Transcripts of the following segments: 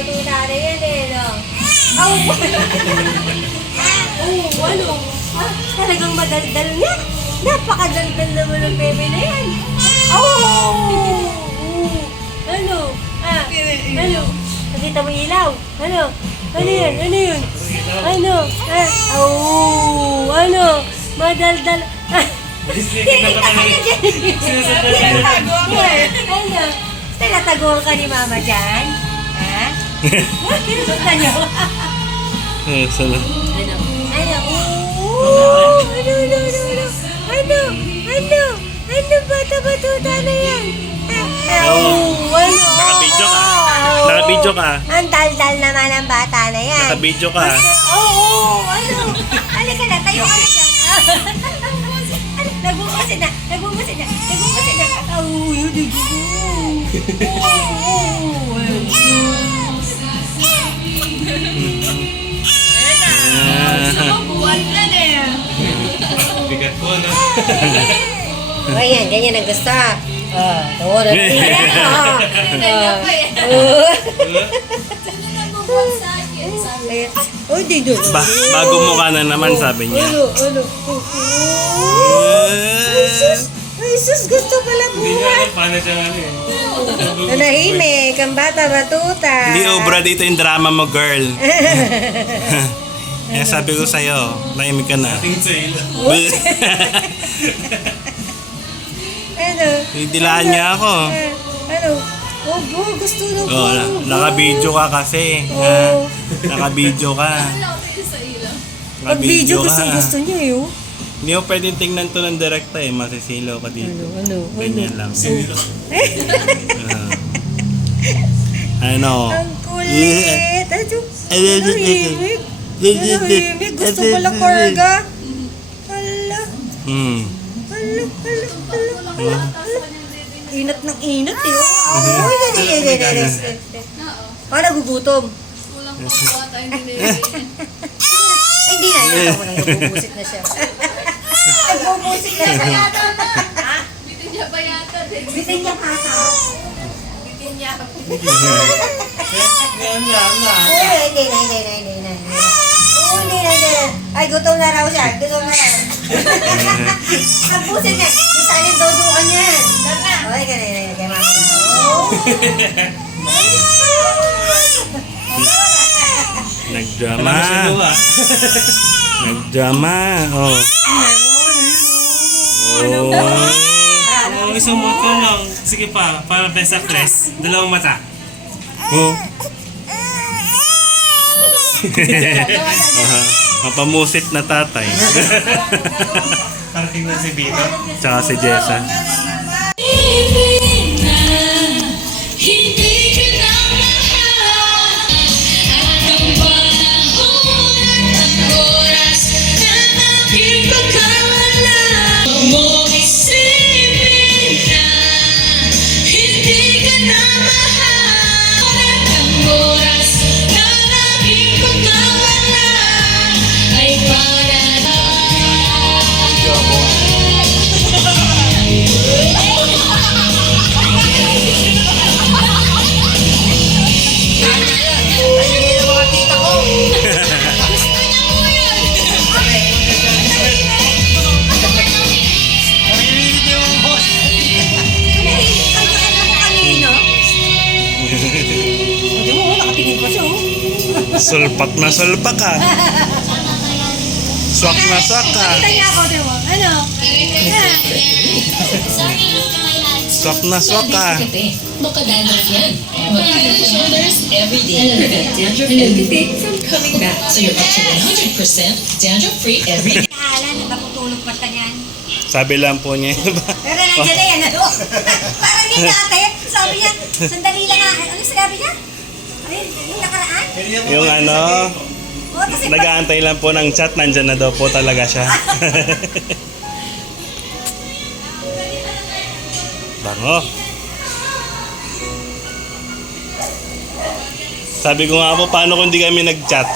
batuta na yan eh, no? Oh, ano? Talagang madaldal niya. Napakadaldal naman ng bebe na yan. Ano? Ano? Nakita mo ilaw? Ano? Ano yun? Ano yun? Ano? Ano? Madaldal. Tinatago ako eh. Ano? Tinatago ka ni mama dyan? Ha? Kinusuntan niyo? Sana. Ano? Ano? Bata-batuta na yan? Nakabidyo ka. Nakabidyo ka. Ang daldal naman ang bata na yan. Nakabidyo ka. Ano? Halika na, tayo ka na dyan. Nagbumasin na. Buwan na eh. Bigat po, no? Ayan, ganyan ang gusto. Tawag na Bago mo ka na naman, sabi niya. Ay, sus, gusto pala buwan. Paano siya eh. Nanahimik, ang bata-batuta. Hindi obra dito yung drama mo, girl. Kaya sabi ko sa'yo, nahimik ka na. Ano? Dilaan niya ako. Ano? Bo, gusto na po. Naka-video ka kasi. Naka-video ka. Pag-video gusto niya eh. Hindi mo pwedeng tingnan to ng direkta eh. Masisilaw ka dito. Ganyan lang. Ano? Ang kulit. Nanahimik. Nanahimik. Gusto pala karga. Hala. Hala. Inat ng inat eh. Para gugutom. Kulang po ako ata hindi na Ay, hindi na. Nagbubusit na siya. Nagbubusit na siya. bitin niya ba yata? Bitin niya pata. Bitin niya. Hindi na. Ay, gutom na raw siya. Nagbusit na. Isanin dodukan yan. Okay, ganyan. Kaya mama na. Nagdrama. Nagdrama. Isang mata lang. Sige pa, para best actress. Dalawang mata. Mapamusit na tatay. Para tingnan si Vito. Tsaka si Jessa. Sulpak na sulpak ka. Swak na swak ka. Kita niya ako, di mo? Ano? Swak na swak ka. Baka dandruff yan. Head and shoulders every day. Prevent dandruff every day from coming back. So you're up to 100% dandruff-free every day. Kala, napaputulog pa niyan. Sabi lang po niya. Pero nandiyan na yan, ano? Parang yung dati, sabi niya, sandali lang nga. Ano sabi niya? Ayun, yung nakaraan? Yung ano, Kasi nag-aantay lang po ng chat, nandyan na daw po talaga siya. Bango. Sabi ko nga po, paano kung di kami nag-chat?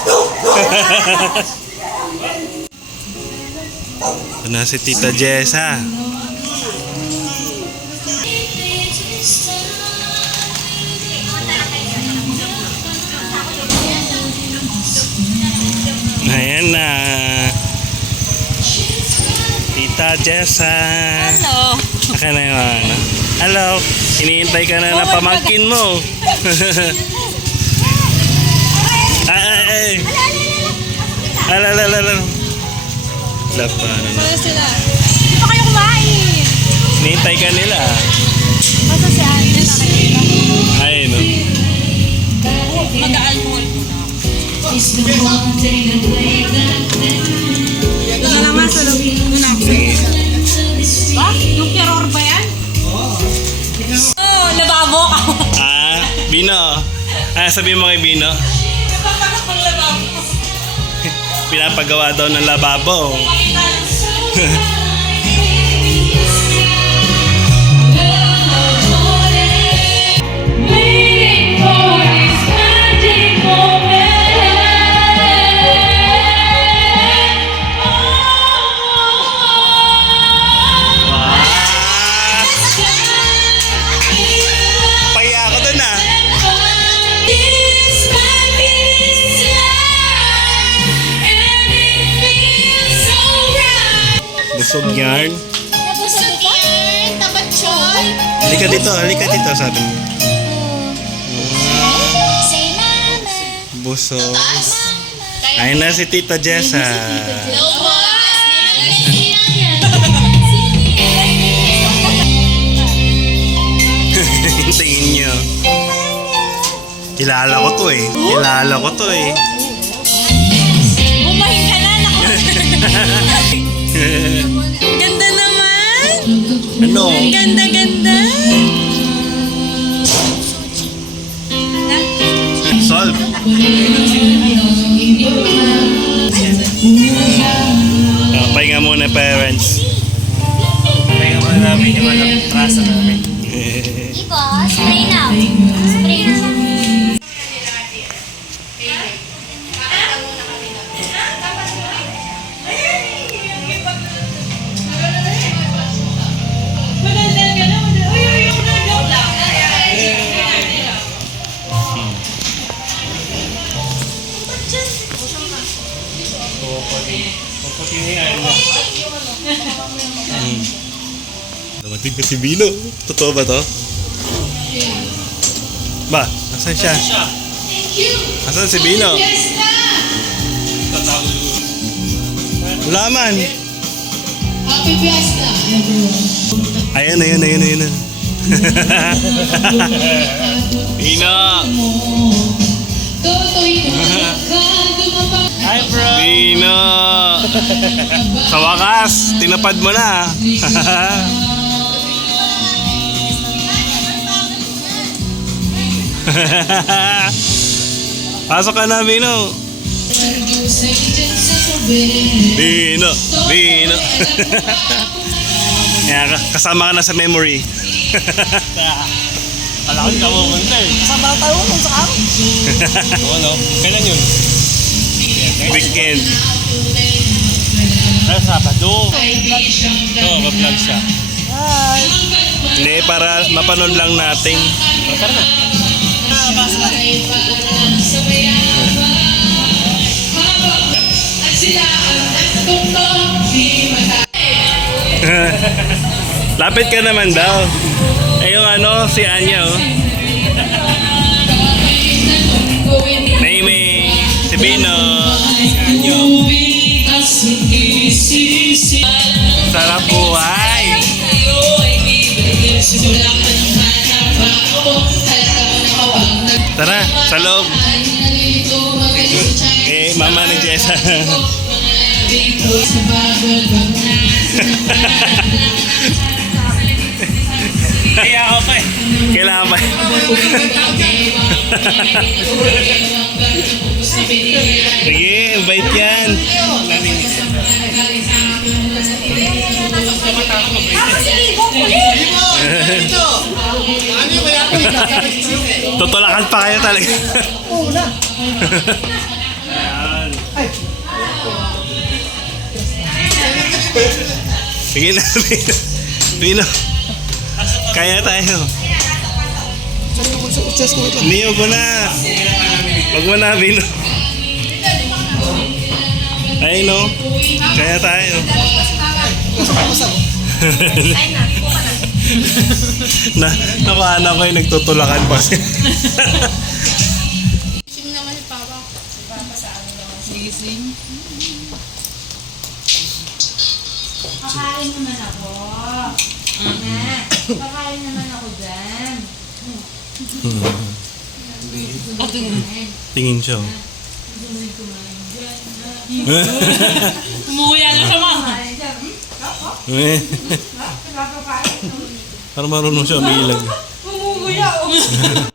Ito na si Tita Jessa. Ayan na. Tita Jessa. Hello. Aka na yung ano. Hello. Hinihintay ka na ng pamangkin mo. Ay. Alalala. Lapa na. Sila. Hindi pa kayo kumain. Hinihintay ka nila. Masa si Ate nakikita. Ay, no. Mag-aalcohol ko na. Ito na naman sa loob. Doon ako. Ba? Yung terror ba yan? Oo, lababo ka. Bino. Sabihin mo kay Bino. Pinapagawa daw ng lababo. Paya ako dun ah. Busog yarn. Halika dito, sabi niya. Busog. Ayun na si Tita Jessa. Tingin niyo. Kilala ko to eh. Bumahin ka na, naku. Ganda naman. Ano? Ganda. Solve. Pahinga muna parents. Kaya wala namin yung walang trasa namin. Ibo, spray now. Spray na. Dumating na si Bino. Totoo ba to? Ba, asan siya? Asan si Bino? Laman. Ayan. Bino. Hi bro! Bino. Sa wakas, tinapad mo na. Pasok ka na, Bino. Bino. Yan, kasama ka na sa memory. Alam ko hindi ka pumunta eh. Sama tayo nung sa araw. Oo no? Kailan yun? Weekend. Sabado. Oo, mag-vlog siya. Hindi, para mapanood lang natin. Tara na. Lapit ka naman daw. Eh yung ano, si Anya oh. Maymay, si Bino. Sarap buhay. Tara, sa loob. Mama ni Jessa. Kaya ako pa eh. Kailangan pa. Sige, bait yan. Tutulakan pa kayo talaga. Sige na, Pino. Kaya tayo. Hindi, huwag mo na. Huwag mo na, Pino. Ay, no? Kaya tayo. Ay na, buka na. Nakuha ko yung nagtutulakan pa siya. Gising naman si Papa. Gising. Kakain naman ako. Na, kakain naman ako dyan. Tingin siya. Oh. Umuya na siya, Ma. Parang marunong siya umilag. Umuguya, oh.